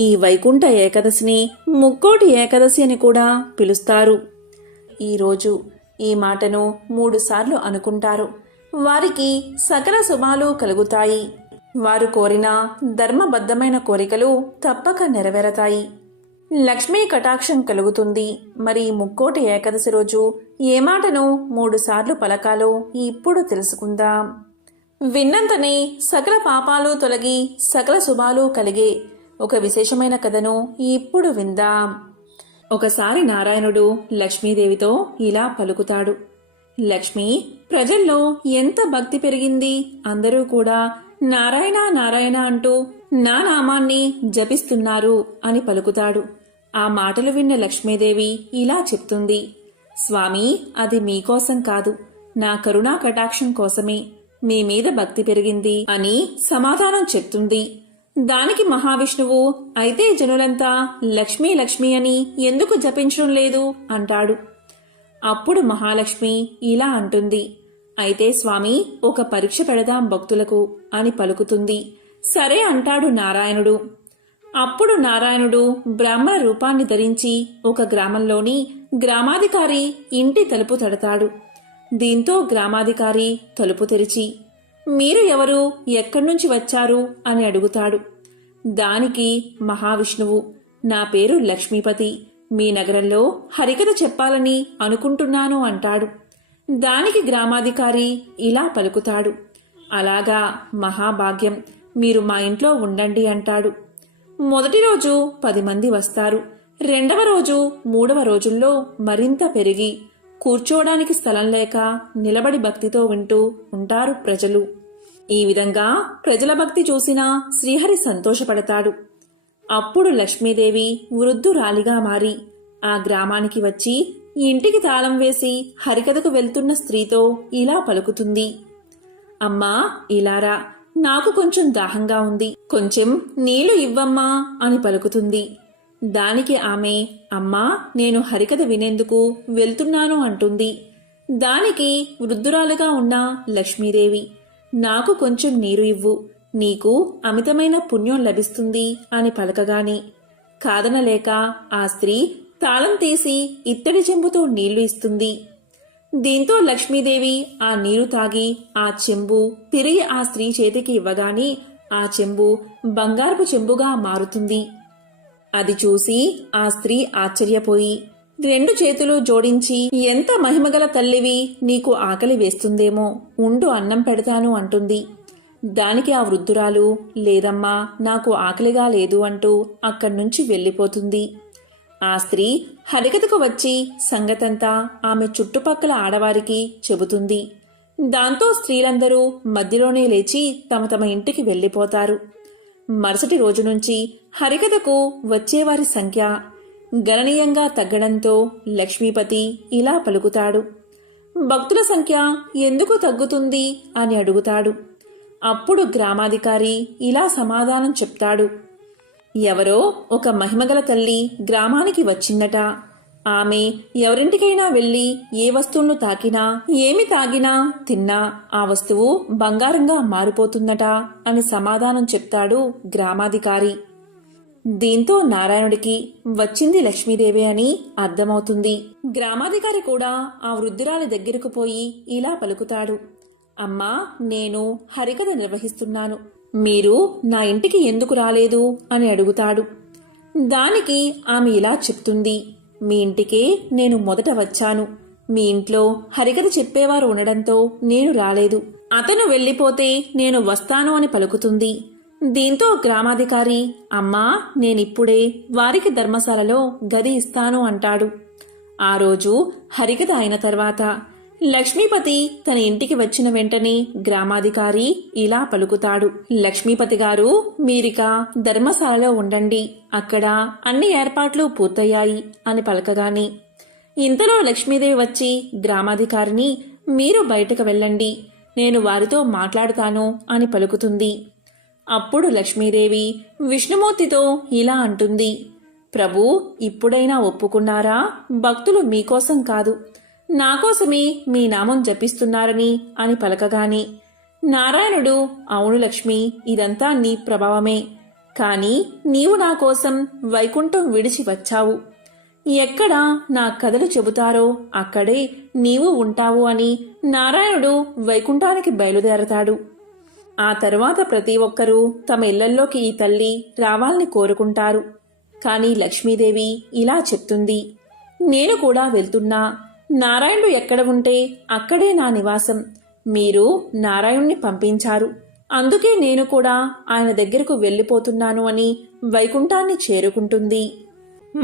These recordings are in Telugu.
ఈ వైకుంఠ ఏకాదశిని ముక్కోటి ఏకాదశి అని కూడా పిలుస్తారు. ఈరోజు ఈ మాటను మూడుసార్లు అనుకుంటారు. వారికి సకల శుభాలు కలుగుతాయి. వారు కోరిన ధర్మబద్ధమైన కోరికలు తప్పక నెరవేరతాయి. లక్ష్మీ కటాక్షం కలుగుతుంది. మరి ముక్కోటి ఏకాదశి రోజు ఏ మాటను మూడుసార్లు పలకాలో ఇప్పుడు తెలుసుకుందాం. విన్నంతనే సకల పాపాలు తొలగి సకల శుభాలు కలిగే ఒక విశేషమైన కథను ఇప్పుడు విందాం. ఒకసారి నారాయణుడు లక్ష్మీదేవితో ఇలా పలుకుతాడు. లక్ష్మి ప్రజల్లో ఎంత భక్తి పెరిగింది? అందరూ కూడా నారాయణ నారాయణ అంటూ నా నామాన్ని జపిస్తున్నారు అని పలుకుతాడు. ఆ మాటలు విన్న లక్ష్మీదేవి ఇలా చెప్తుంది. స్వామి అది మీకోసం కాదు. నా కరుణా కటాక్షం కోసమే. మీ మీద భక్తి పెరిగింది అని సమాధానం చెప్తుంది. దానికి మహావిష్ణువు అయితే జనులంతా లక్ష్మీ లక్ష్మి అని ఎందుకు జపించడం లేదు? అంటాడు. అప్పుడు మహాలక్ష్మి ఇలా అంటుంది. అయితే స్వామి ఒక పరీక్ష పెడదాం భక్తులకు అని పలుకుతుంది. సరే అంటాడు నారాయణుడు. అప్పుడు నారాయణుడు బ్రాహ్మణ రూపాన్ని ధరించి ఒక గ్రామంలోని గ్రామాధికారి ఇంటి తలుపు తడతాడు. దీంతో గ్రామాధికారి తలుపు తెరిచి మీరు ఎవరు? ఎక్కడి నుంచి వచ్చారు? అని అడుగుతాడు. దానికి మహావిష్ణువు. నా పేరు లక్ష్మీపతి. మీ నగరంలో హరికథ చెప్పాలని అనుకుంటున్నాను అంటాడు. దానికి గ్రామాధికారి ఇలా పలుకుతాడు. అలాగా మహాభాగ్యం. మీరు మా ఇంట్లో ఉండండి అంటాడు. మొదటి రోజు పది మంది వస్తారు. రెండవ రోజు మూడవ రోజుల్లో మరింత పెరిగి కూర్చోవడానికి స్థలం లేక నిలబడి భక్తితో వింటూ ఉంటారు ప్రజలు. ఈ విధంగా ప్రజల భక్తి చూసిన శ్రీహరి సంతోషపడతాడు. అప్పుడు లక్ష్మీదేవి వృద్ధురాలిగా మారి ఆ గ్రామానికి వచ్చి ఇంటికి తాళం వేసి హరికథకు వెళ్తున్న స్త్రీతో ఇలా పలుకుతుంది. అమ్మా ఇలారా నాకు కొంచెం దాహంగా ఉంది. కొంచెం నీళ్ళు ఇవ్వమ్మా అని పలుకుతుంది. దానికి ఆమె అమ్మా నేను హరికథ వినేందుకు వెళ్తున్నాను అంటుంది. దానికి వృద్ధురాలుగా ఉన్న లక్ష్మీదేవి నాకు కొంచెం నీరు ఇవ్వు. నీకు అమితమైన పుణ్యం లభిస్తుంది అని పలకగాని కాదనలేక ఆ స్త్రీ తాళం తీసి ఇత్తడి చెంబుతో నీళ్ళు ఇస్తుంది. దీంతో లక్ష్మీదేవి ఆ నీరు తాగి ఆ చెంబు తిరిగి ఆ స్త్రీ చేతికి ఇవ్వగానే ఆ చెంబు బంగారపు చెంబుగా మారుతుంది. అది చూసి ఆ స్త్రీ ఆశ్చర్యపోయి రెండు చేతులు జోడించి ఎంత మహిమగల తల్లివి నీకు ఆకలి వేస్తుందేమో ఉండు అన్నం పెడతాను అంటుంది. దానికి ఆ వృద్ధురాలు లేదమ్మా నాకు ఆకలిగా లేదు అంటూ అక్కడి నుంచి వెళ్ళిపోతుంది. ఆ స్త్రీ హరికథకు వచ్చి సంగతంతా ఆమె చుట్టుపక్కల ఆడవారికి చెబుతుంది. దాంతో స్త్రీలందరూ మధ్యలోనే లేచి తమ తమ ఇంటికి వెళ్ళిపోతారు. మరుసటి రోజు నుంచి హరికథకు వచ్చేవారి సంఖ్య గణనీయంగా తగ్గడంతో లక్ష్మీపతి ఇలా పలుకుతాడు. భక్తుల సంఖ్య ఎందుకు తగ్గుతుంది అని అడుగుతాడు. అప్పుడు గ్రామాధికారి ఇలా సమాధానం చెప్తాడు. ఎవరో ఒక మహిమగల తల్లి గ్రామానికి వచ్చిందట. ఆమె ఎవరింటికైనా వెళ్ళి ఏ వస్తువును తాకినా ఏమి తాగినా తిన్నా ఆ వస్తువు బంగారంగా మారిపోతుందట అని సమాధానం చెప్తాడు గ్రామాధికారి. దీంతో నారాయణుడికి వచ్చింది లక్ష్మీదేవి అని అర్థమవుతుంది. గ్రామాధికారి కూడా ఆ వృద్ధురాలి దగ్గరకు పోయి ఇలా పలుకుతాడు. అమ్మా నేను హరికథ నిర్వహిస్తున్నాను. మీరు నా ఇంటికి ఎందుకు రాలేదు? అని అడుగుతాడు. దానికి ఆమె ఇలా చెప్తుంది. మీ ఇంటికే నేను మొదట వచ్చాను. మీ ఇంట్లో హరికథ చెప్పేవారు ఉండడంతో నేను రాలేదు. అతను వెళ్ళిపోతే నేను వస్తాను అని పలుకుతుంది. దీంతో గ్రామాధికారి అమ్మా నేనిప్పుడే వారికి ధర్మశాలలో గది ఇస్తాను అంటాడు. ఆ రోజు హరికథ అయిన తర్వాత లక్ష్మీపతి తన ఇంటికి వచ్చిన వెంటనే గ్రామాధికారి ఇలా పలుకుతాడు. లక్ష్మీపతి గారు మీరిక ధర్మశాలలో ఉండండి. అక్కడ అన్ని ఏర్పాట్లు పూర్తయ్యాయి అని పలకగాని. ఇంతలో లక్ష్మీదేవి వచ్చి గ్రామాధికారిని మీరు బయటకు వెళ్ళండి. నేను వారితో మాట్లాడుతాను అని పలుకుతుంది. అప్పుడు లక్ష్మీదేవి విష్ణుమూర్తితో ఇలా అంటుంది. ప్రభు ఇప్పుడైనా ఒప్పుకున్నారా? భక్తులు మీకోసం కాదు. నా కోసమే మీ నామం జపిస్తున్నారని అని పలకగాని నారాయణుడు అవును లక్ష్మి ఇదంతా నీ ప్రభావమే. కానీ నీవు నా కోసం వైకుంఠం విడిచి వచ్చావు. ఎక్కడ నా కథలు చెబుతారో అక్కడే నీవు ఉంటావు అని నారాయణుడు వైకుంఠానికి బయలుదేరతాడు. ఆ తరువాత ప్రతి ఒక్కరూ తమ ఇళ్ళల్లోకి ఈ తల్లి రావాలని కోరుకుంటారు. కానీ లక్ష్మీదేవి ఇలా చెప్తుంది. నేను కూడా వెళ్తున్నా. నారాయణుడు ఎక్కడ ఉంటే అక్కడే నా నివాసం. మీరు నారాయణ్ణి పంపించారు. అందుకే నేను కూడా ఆయన దగ్గరకు వెళ్ళిపోతున్నాను అని వైకుంఠాన్ని చేరుకుంటుంది.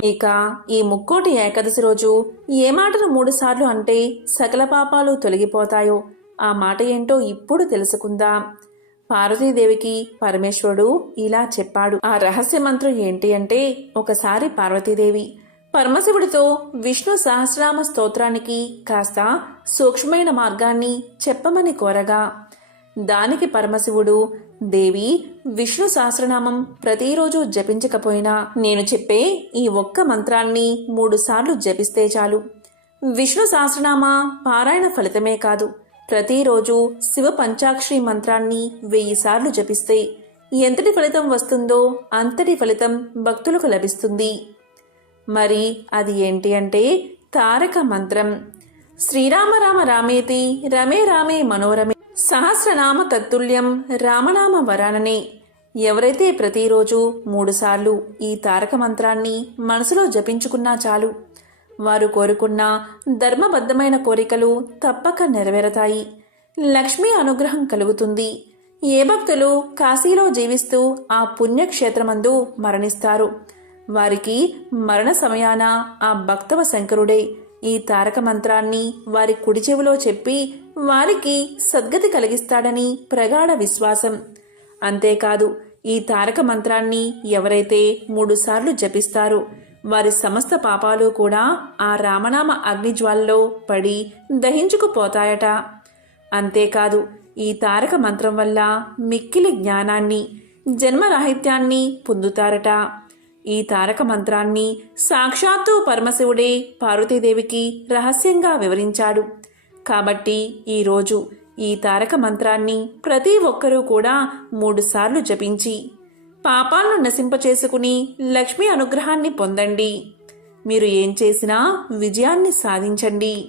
ఇక ఈ ముక్కోటి ఏకాదశి రోజు ఏ మాటను మూడుసార్లు అంటే సకల పాపాలు తొలగిపోతాయో ఆ మాట ఏంటో ఇప్పుడు తెలుసుకుందాం. పార్వతీదేవికి పరమేశ్వరుడు ఇలా చెప్పాడు. ఆ రహస్య మంత్రం ఏంటి అంటే ఒకసారి పార్వతీదేవి పరమశివుడితో విష్ణు సహస్రనామ స్తోత్రానికి కాస్త సూక్ష్మమైన మార్గాన్ని చెప్పమని కోరగా దానికి పరమశివుడు దేవి విష్ణు సహస్రనామం ప్రతిరోజు జపించకపోయినా నేను చెప్పే ఈ ఒక్క మంత్రాన్ని మూడుసార్లు జపిస్తే చాలు. విష్ణు సహస్రనామ పారాయణ ఫలితమే కాదు. ప్రతిరోజు శివ పంచాక్షి మంత్రాన్ని వెయ్యిసార్లు జపిస్తే ఎంతటి ఫలితం వస్తుందో అంతటి ఫలితం భక్తులకు లభిస్తుంది. మరి అది ఏంటి అంటే తారక మంత్రం. శ్రీరామ రామ రామేతి రమే రామే మనోరమే సహస్రనామ తత్తుల్యం రామనామ వరాననే. ఎవరైతే ప్రతిరోజు మూడుసార్లు ఈ తారక మంత్రాన్ని మనసులో జపించుకున్నా చాలు. వారు కోరుకున్న ధర్మబద్ధమైన కోరికలు తప్పక నెరవేరతాయి. లక్ష్మీ అనుగ్రహం కలుగుతుంది. ఏ భక్తులు కాశీలో జీవిస్తూ ఆ పుణ్యక్షేత్రమందు మరణిస్తారు. వారికి మరణ సమయాన ఆ భక్తవ శంకరుడే ఈ తారక మంత్రాన్ని వారి కుడి చెవిలో చెప్పి వారికి సద్గతి కలిగిస్తాడని ప్రగాఢ విశ్వాసం. అంతేకాదు ఈ తారక మంత్రాన్ని ఎవరైతే మూడుసార్లు జపిస్తారో వారి సమస్త పాపాలు కూడా ఆ రామనామ అగ్నిజ్వాలలో పడి దహించుకుపోతాయట. అంతేకాదు ఈ తారక మంత్రం వల్ల మిక్కిలి జ్ఞానాన్ని జన్మరాహిత్యాన్ని పొందుతారట. ఈ తారక మంత్రాన్ని సాక్షాత్తు పరమశివుడే పార్వతీదేవికి రహస్యంగా వివరించాడు. కాబట్టి ఈరోజు ఈ తారక మంత్రాన్ని ప్రతి ఒక్కరూ కూడా మూడుసార్లు జపించి పాపాలను నశింపచేసుకుని లక్ష్మీ అనుగ్రహాన్ని పొందండి. మీరు ఏం చేసినా విజయాన్ని సాధించండి.